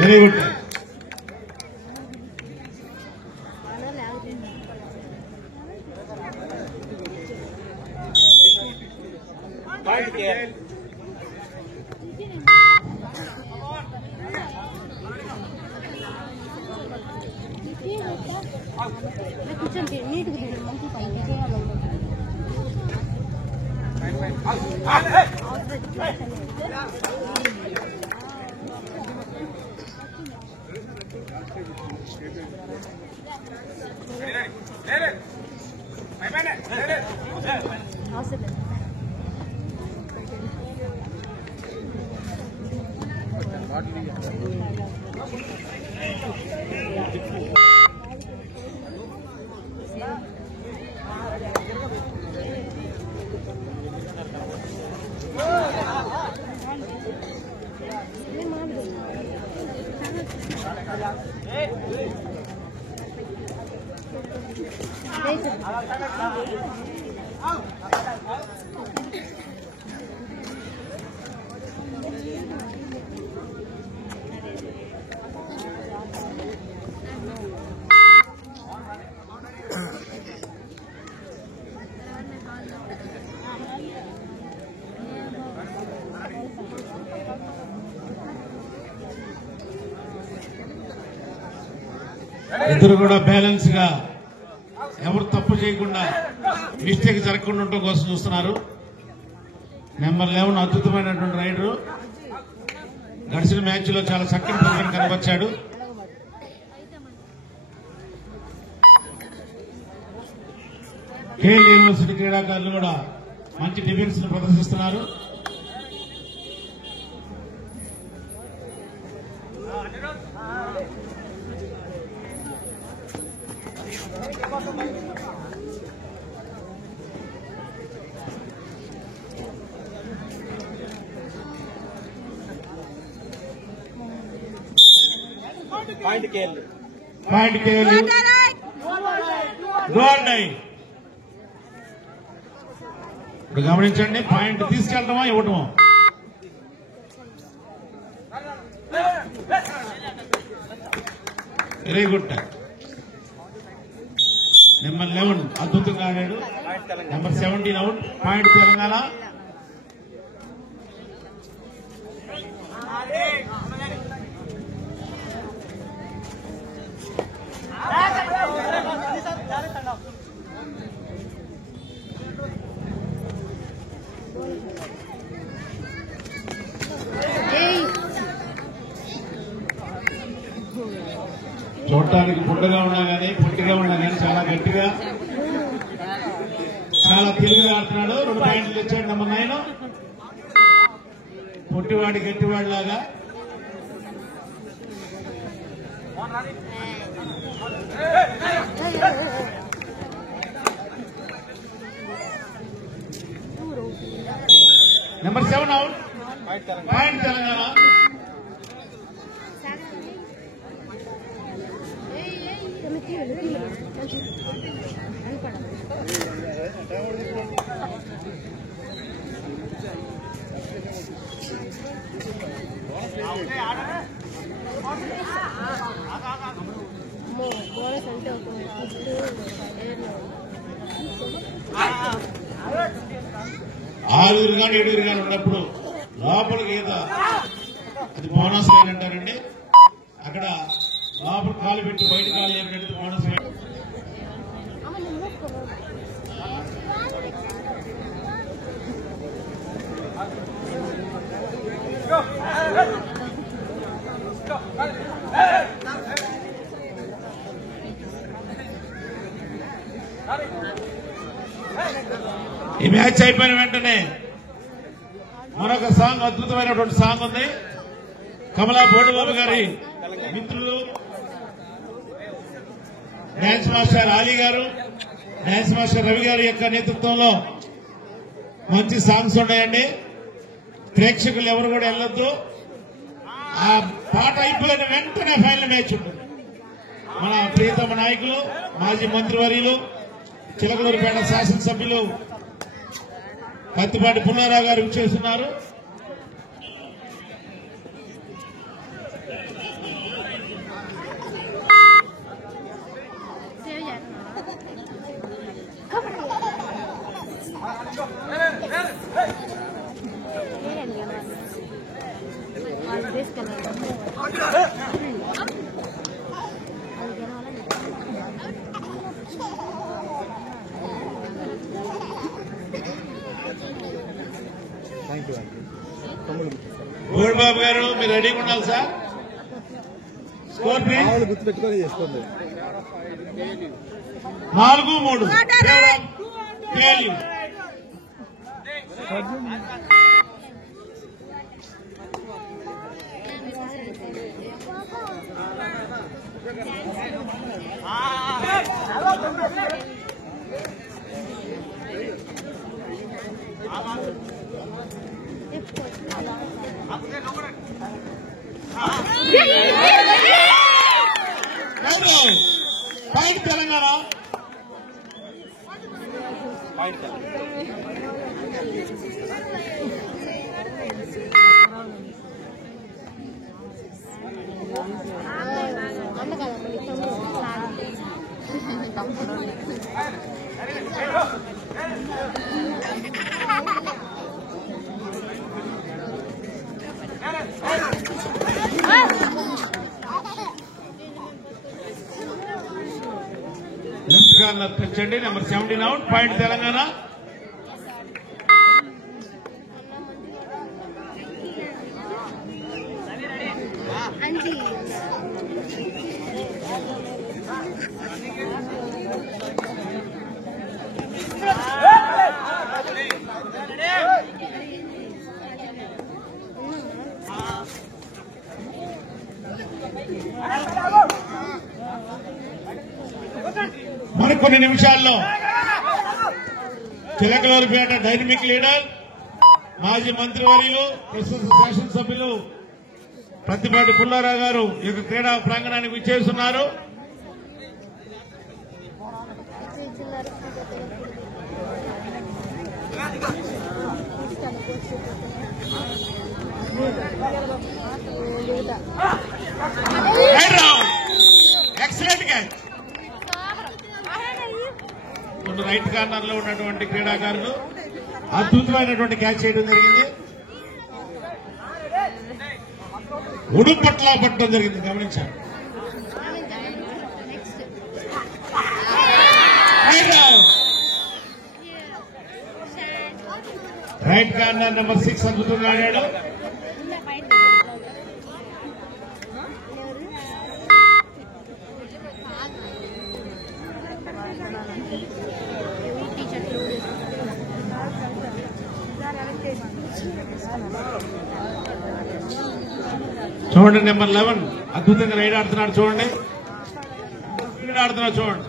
Very good. కూర్చోండి నీట్గా మంచి పని చేయాలి. ఇద్దరు కూడా బ్యాలెన్స్ గా ఎవరు తప్పు చేయకుండా మిస్టేక్ జరగకుండా ఉండటం కోసం చూస్తున్నారు. నెంబర్ 11 అద్భుతమైనటువంటి రైడరు. గడిచిన మ్యాచ్ లో చాలా చక్కటి ప్రదర్శన కనబరిచాడు. కేఎల్ యూనివర్సిటీ క్రీడాకారులు కూడా మంచి డిఫెన్స్ ను ప్రదర్శిస్తున్నారు. పాయింట్ కేఎల్ ఇప్పుడు గమనించండి, పాయింట్ తీసుకెళ్ళటమా ఇవ్వటమా? Very good. నెంబర్ 11 అద్భుతంగా ఆడాడు. Number 17 out. పాయింట్ తెలంగాణ. చూడటానికి పుట్టగా ఉన్నా కానీ పొట్టిగా ఉన్నా కానీ చాలా గట్టిగా చాలా తెలివిగా ఆడుతున్నాడు. 2 పాయింట్లు తెచ్చాడు నెంబర్ 9. పొట్టివాడి గట్టివాడి లాగా. Number 7 out. పాయింట్ తెలంగాణ. ఆరుగురు కానీ 7 కానీ ఉన్నప్పుడు లోపలికి ఏదో అది బోనస్ లైన్ అంటారండి. అక్కడ లోపల కాలు పెట్టి బయట కాలు ఏమిటంటే బోనస్ లైన్. ఈ మ్యాచ్ అయిపోయిన వెంటనే మరొక సాంగ్, అద్భుతమైనటువంటి సాంగ్ ఉంది. కమలా బోడుబాబు గారి మిత్రులు డాన్స్ మాస్టర్ ఆలీ గారు, డాన్స్ మాస్టర్ రవి గారి యొక్క నేతృత్వంలో మంచి సాంగ్స్ ఉన్నాయండి. ప్రేక్షకులు ఎవరు కూడా వెళ్ళొద్దు. ఆ పాట అయిపోయిన వెంటనే ఫైనల్ మ్యాచ్ ఉంటుంది. మన ప్రియతమ నాయకులు, మాజీ మంత్రివర్యులు, చిలకలూరుపేట శాసనసభ్యులు పత్తిపాటి పుల్లారావు గారు చేస్తున్నారు. వాళ్ళు తీసుకెళ్ళాలి గోడ్ బాబు గారు మీరు రెడీగా ఉండాలి సార్. Score please. గుర్తుపెట్టుకొని చేసుకోండి. 4-3 KLU. Point Telangana. Left corner తెచ్చండి. Number 17 out. పాయింట్ తెలంగాణ. మరికొన్ని నిమిషాల్లో చిలకలూరిపేట డైనమిక్ లీడర్, మాజీ మంత్రివర్యులు, ప్రస్తుత శాసనసభ్యులు ప్రత్తిపాటి పుల్లారావు గారు ఈ యొక్క క్రీడా ప్రాంగణానికి విచ్చేస్తున్నారు. Excellent catch. రైట్ కార్నర్ లో ఉన్నటువంటి క్రీడాకారులు అద్భుతమైనటువంటి క్యాచ్ చేయడం జరిగింది. ఉడుపట్ల పట్టడం జరిగింది, గమనించారు. రైట్ కార్నర్ నెంబర్ 6 అద్భుతంగా ఆడాడు. చూడండి నెంబర్ 11 అద్భుతంగా రైడ్ ఆడుతున్నాడు. చూడండి రైడ్ ఆడుతున్నాడు. చూడండి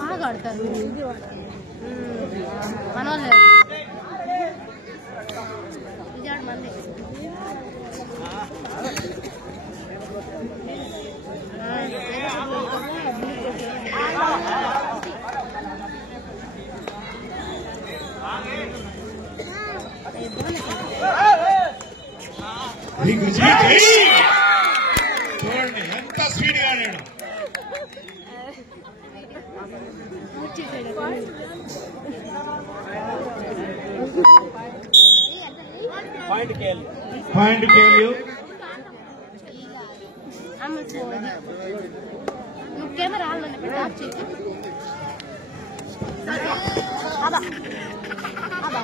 బాగా ఆడతారు మన వాళ్ళు. విజయాడు మంది చూడండి ఎంత స్పీడ్ గా ఆడాడు. పాయింట్ కేలు. నువ్వు కెమెరా ఆన్లో పెట్టు. అదా అదా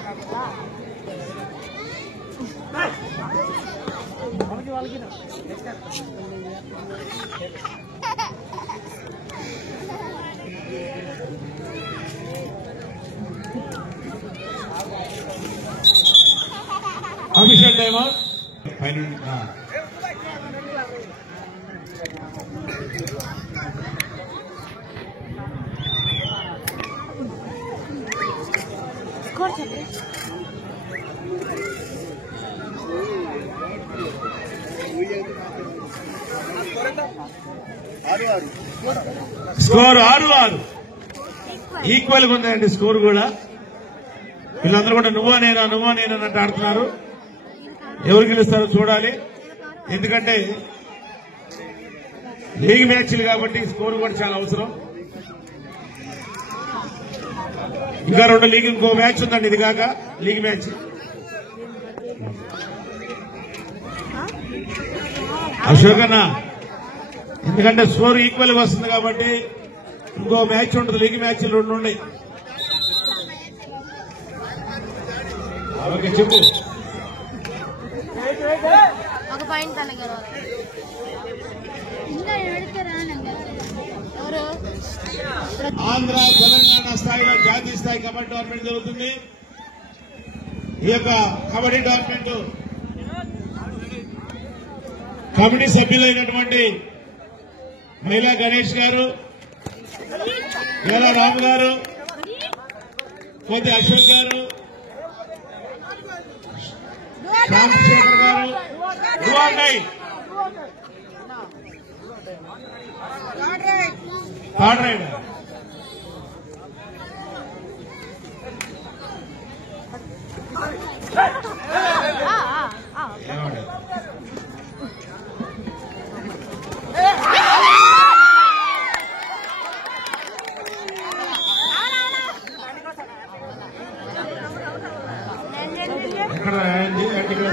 అఫీషియల్ టైమ్ అవుట్. స్కోర్ చెప్పండి. స్కోర్ 6-6 ఈక్వల్ గా ఉందండి. స్కోర్ కూడా వీళ్ళందరూ కూడా నువ్వా నేనా అన్నట్టు ఆడుతున్నారు. ఎవరు గెలుస్తారో చూడాలి. ఎందుకంటే లీగ్ మ్యాచ్లు కాబట్టి స్కోర్ కూడా చాలా అవసరం. ఇంకా 2 లీగ్ ఇంకో మ్యాచ్ ఉందండి, ఇది కాక లీగ్ మ్యాచ్. అశోక్ అన్న, ఎందుకంటే స్కోర్ ఈక్వల్ గా వస్తుంది కాబట్టి ఇంకో మ్యాచ్ ఉంటుంది, లీగ్ మ్యాచ్లు 2 ఉన్నాయి. ఓకే చెప్పు. ఒక పాయింట్ ఆంధ్ర తెలంగాణ స్థాయిలో జాతీయ స్థాయి కబడ్డీ టోర్నమెంట్ జరుగుతుంది. ఈ యొక్క కబడ్డీ టోర్నమెంట్ కమిటీ సభ్యులైనటువంటి మహిళా గణేష్ గారు, గేలా రామ్ గారు, కోతి అశోక్ గారు, రామశేఖర్ గారు, థర్డ్ రైడర్ ఎక్కడ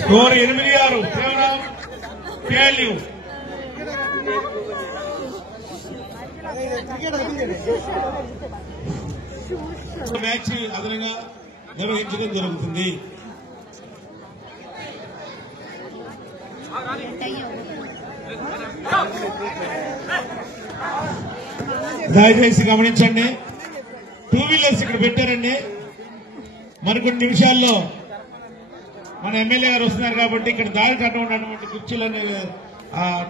స్కోర్ 8-6 కేవలం కేఎల్యూ. మ్యాచ్ అదనంగా నిర్వహించడం జరుగుతుంది. దయచేసి గమనించండి, 2 వీలర్స్ ఇక్కడ పెట్టారండి. మరికొన్ని నిమిషాల్లో మన ఎమ్మెల్యే గారు వస్తున్నారు కాబట్టి ఇక్కడ దారి కట్ట ఉన్నటువంటి కుర్చీలన్నీ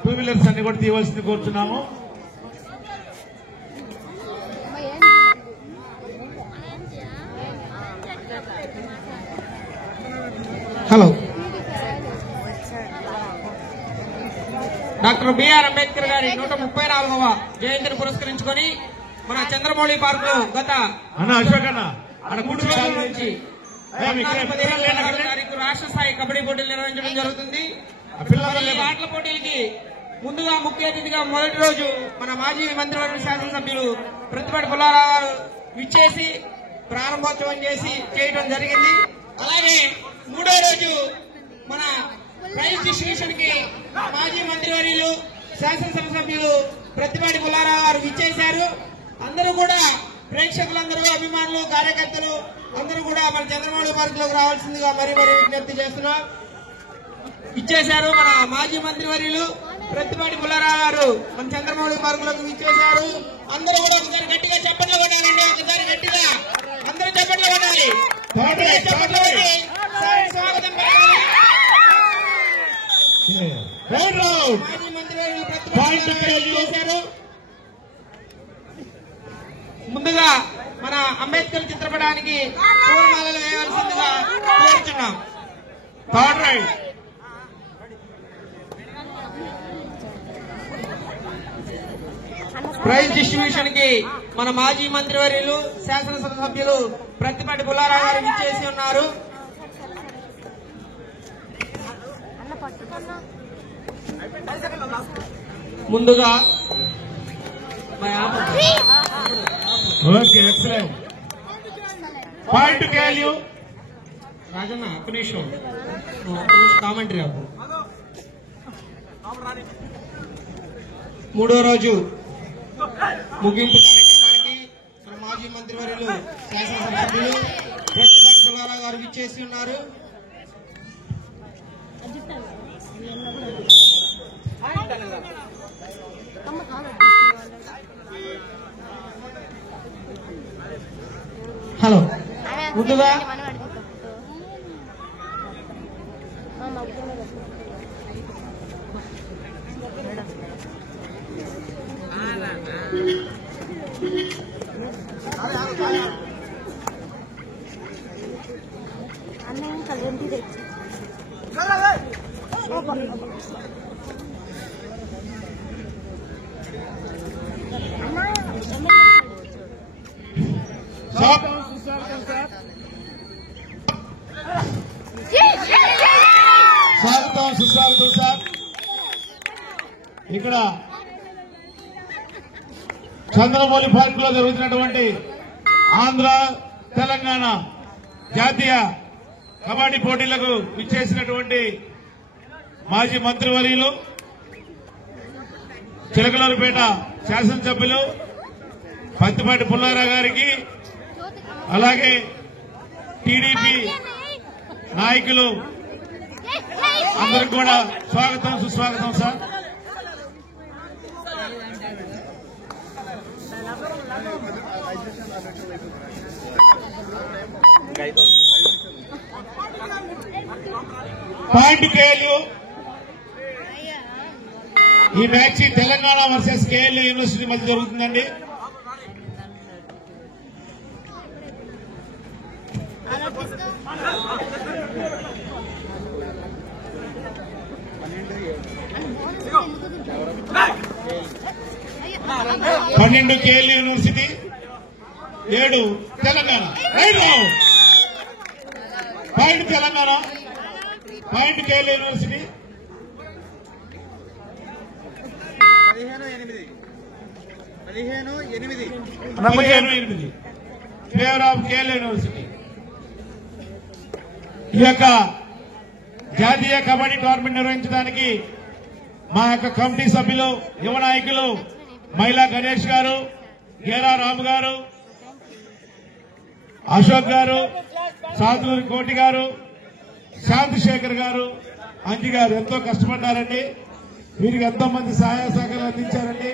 2 వీలర్స్ అన్ని కూడా తీయవలసింది కోరుతున్నాము. హలో, డాక్టర్ బిఆర్ అంబేద్కర్ గారి 134వ జయంతిని పురస్కరించుకొని మన చంద్రమౌళి పార్క్ లో గత అశోక్ అన్న 3 రోజుల నుంచి 14 తారీఖు రాష్ట్ర స్థాయి కబడ్డీ పోటీలు నిర్వహించడం జరుగుతుంది. ఈ ఆటల పోటీలకి ముందుగా ముఖ్య అతిథిగా మొదటి రోజు మన మాజీ మంత్రివర్గ శాసనసభ్యులు ప్రతిపాటి పుల్లారావు గారు విచ్చేసి ప్రారంభోత్సవం చేయడం జరిగింది. అలాగే 3వ రోజు మన ప్రైజ్ డిస్ట్రిబ్యూషన్ కి మాజీ మంత్రివర్యులు శాసనసభ సభ్యులు ప్రతిపాటి పుల్లారావు గారు విచ్చేశారు. అందరూ కూడా ప్రేక్షకులందరూ, అభిమానులు, కార్యకర్తలు అందరూ కూడా మన చంద్రమౌళి పార్క్ లోకి రావాల్సిందిగా మరీ విజ్ఞప్తి చేస్తున్నాం. ఇచ్చేశారు మన మాజీ మంత్రివర్యులు ప్రతిపాటి పుల్లారావు గారు మన చంద్రమౌళి పార్క్ లోకి విచ్చేశారు. అందరూ కూడా ఒకసారి గట్టిగా చప్పట్లు కొట్టాలండి, ఒకసారి గట్టిగా అందరూ చప్పట్లు కొట్టాలి. చప్పట్లు కొట్టి స్వాగతం పలకాలి. మాజీ మంత్రివర్యులు ప్రతిపాటి చేశారు. ముందుగా మన అంబేద్కర్ చిత్రపటానికి పూలమాలలు వేయవలసిందిగా కోరుతున్నాం. థర్డ్ రైడ్ ప్రైజ్ డిస్ట్రిబ్యూషన్ కి మన మాజీ మంత్రివర్యులు శాసనసభ సభ్యులు ప్రతిపాటి పుల్లారావు గారు విచ్చేసి ఉన్నారు. ముందుగా okay, excellent. Point KLU. Rajanna ఒక్క నిమిషం కామెంటరీ అవ్వు. 3వ రోజు ముగింపు కార్యక్రమానికి మన మాజీ మంత్రివర్యులు శాసనసభ సభ్యులు ప్రతిపాటి పుల్లారావు గారు విచ్చేసి ఉన్నారు. హలో, ముందుగా అన్నయ్య కలిసి తెచ్చి ఇక్కడ చంద్రమౌళి పార్క్ లో జరుగుతున్నటువంటి ఆంధ్ర తెలంగాణ జాతీయ కబడ్డీ పోటీలకు ఇచ్చేసినటువంటి మాజీ మంత్రివర్యులు చిలకలూరుపేట శాసనసభ్యులు పత్తిపాటి పుల్లారావు గారికి, అలాగే టీడీపీ నాయకులు అందరికి కూడా స్వాగతం సుస్వాగతం సార్. పాయింట్ కేఎల్యూ ఈ match Telangana versus KLU university మధ్య జరుగుతుందండి. పన్నెండు KLU university, 7 Telangana. Point Telangana, point KLU university. 15-8 favour of KLU university. ఈ యొక్క జాతీయ కబడ్డీ టోర్నమెంట్ నిర్వహించడానికి మా యొక్క కమిటీ సభ్యులు, యువ నాయకులు మైలా గణేష్ గారు, గేరా రాము గారు, అశోక్ గారు, సాతులూరి కోటి గారు, శాంతిశేఖర్ గారు, అంజి గారు ఎంతో కష్టపడ్డారండి. వీరికి ఎంతో మంది సహాయ సహకారాలు అందించారండి.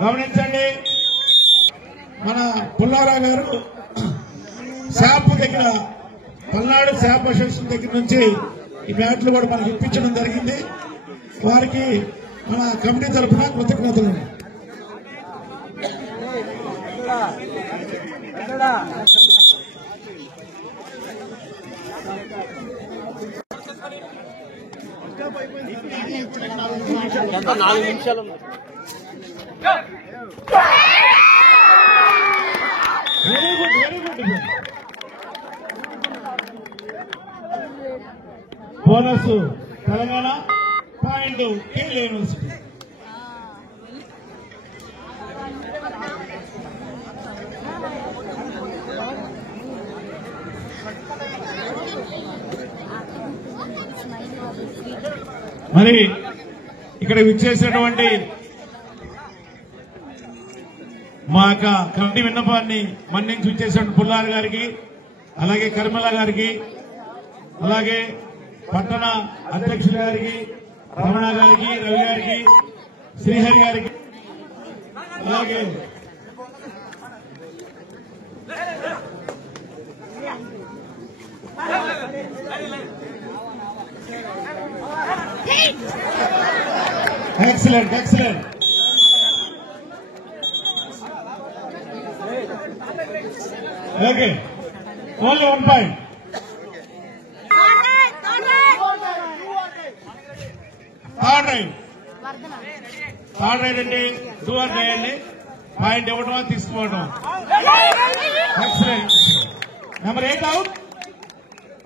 గమనించండి, మన పుల్లారావు గారు శాప్ దగ్గర, పల్నాడు శాప్ అసోసియేషన్ దగ్గర నుంచి ఈ మ్యాట్లు కూడా మనకి ఇప్పించడం జరిగింది. వారికి మన కమిటీ తరఫున కృతజ్ఞతలు. Very good, very good. Bonus Telangana, point KLU university. మరి ఇక్కడ విచ్చేసినటువంటి మా యొక్క కమిటీ విన్నపాన్ని మన్నించి విచ్చేసినటువంటి పుల్లారు గారికి, అలాగే కర్మల గారికి, అలాగే పట్టణ అధ్యక్షుల గారికి, రమణ గారికి, రవి గారికి, శ్రీహరి గారికి, అలాగే excellent, excellent. Okay, only 1 point. Third raid అంటే 2 ఆర్ డై అండి. పాయింట్ ఇవ్వటమా తీసుకోవటం. Excellent. Number 8 out.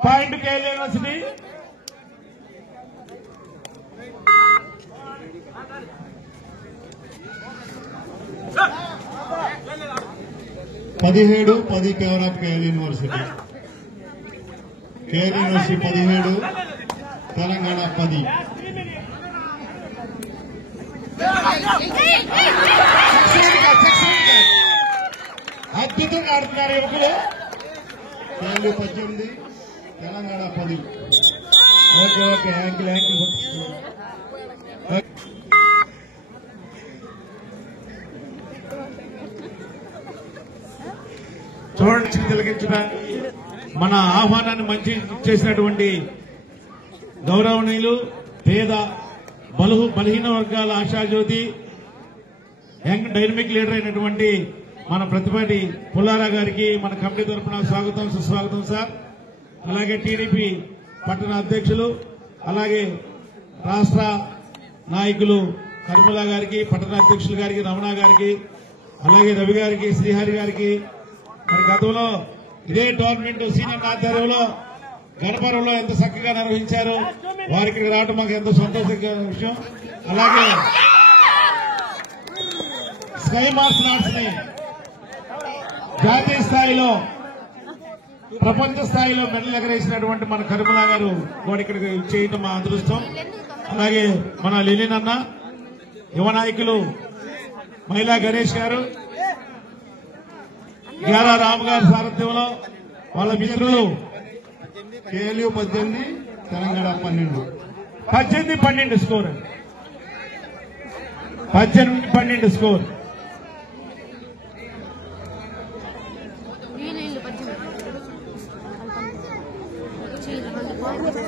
Point KLU university. పదిహేడు 10 favour of KLU university. KLU university 17, Telangana 10. అద్భుతంగా ఆడుతున్నారు యువకులు. KLU 18, Telangana 10. Okay, okay. Ankle, ankle. చూడండి, తిలకించడానికి మన ఆహ్వానాన్ని మంచి చేసినటువంటి గౌరవనీయులు, పేద బలహీన వర్గాల ఆశాజ్యోతి, యంగ్ డైనమిక్ లీడర్ అయినటువంటి మన ప్రతిపాటి పుల్లారావు గారికి మన కమిటీ తరఫున స్వాగతం సుస్వాగతం సార్. అలాగే టీడీపీ పట్టణ అధ్యక్షులు, అలాగే రాష్ట్ర నాయకులు కర్మల గారికి, పట్టణ అధ్యక్షులు గారికి, రమణ గారికి, అలాగే రవి గారికి, శ్రీహరి గారికి, మరి గతంలో ఇదే టోర్నమెంట్ సీనియర్ ఆధ్వర్యంలో గణపరంలో ఎంత చక్కగా నిర్వహించారు. వారికి రావడం మాకు ఎంతో సంతోషకరమైన విషయం. అలాగే స్కై మార్షల్ ఆర్ట్స్ ని జాతీయ స్థాయిలో ప్రపంచ స్థాయిలో మెడల్ ఎగరేసినటువంటి మన కరుమల గారు కూడా ఇక్కడికి చేయటం మా అదృష్టం. అలాగే మన లెనిన్ అన్న, యువ నాయకులు మహిళా గణేష్ గారు, గ్యారా రామ్ గారి సారథ్యంలో వాళ్ళ మిత్రులు కేఎల్యూ 18 తెలంగాణ 12. 18-12 score, 18-12 score. వీళ్ళు 18 చీలు 2 బాగుంది.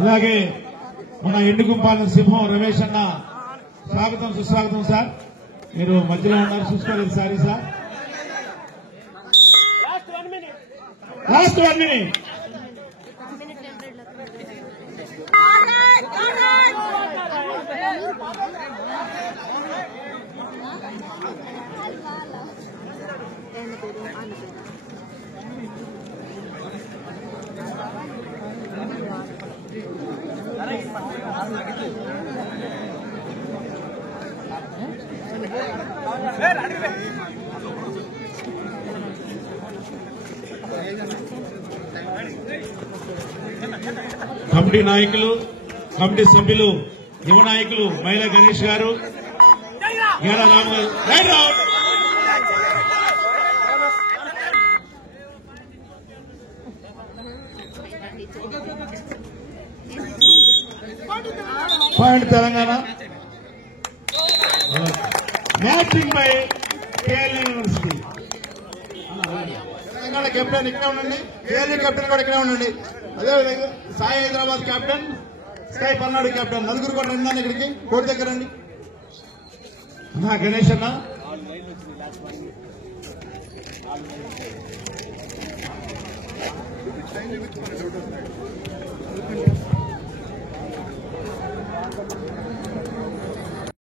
అలాగే మన ఎండుగుంపాల సింహం రమేష్ అన్న, స్వాగతం సుస్వాగతం సార్. మీరు మధ్యలో ఉన్నారు, చూసుకోలేదు sorry sir. Last 1 minute. Committee నాయకులు, కమిటీ సభ్యులు, యువ నాయకులు మహిళా గణేష్ గారు, గేరా రామ్ గారు, right out. Point Telangana. Matching by KL university. Telangana captain ఇక్కడే ఉండండి, కేఎల్యూ కెప్టెన్ కూడా ఇక్కడే ఉండండి. అదేవిధంగా Sai Hyderabad captain, sky Palnadu captain, నలుగురు కూడా రండి ఇక్కడికి, కోర్టు దగ్గర రండి. అన్నా గణేష్ అన్న,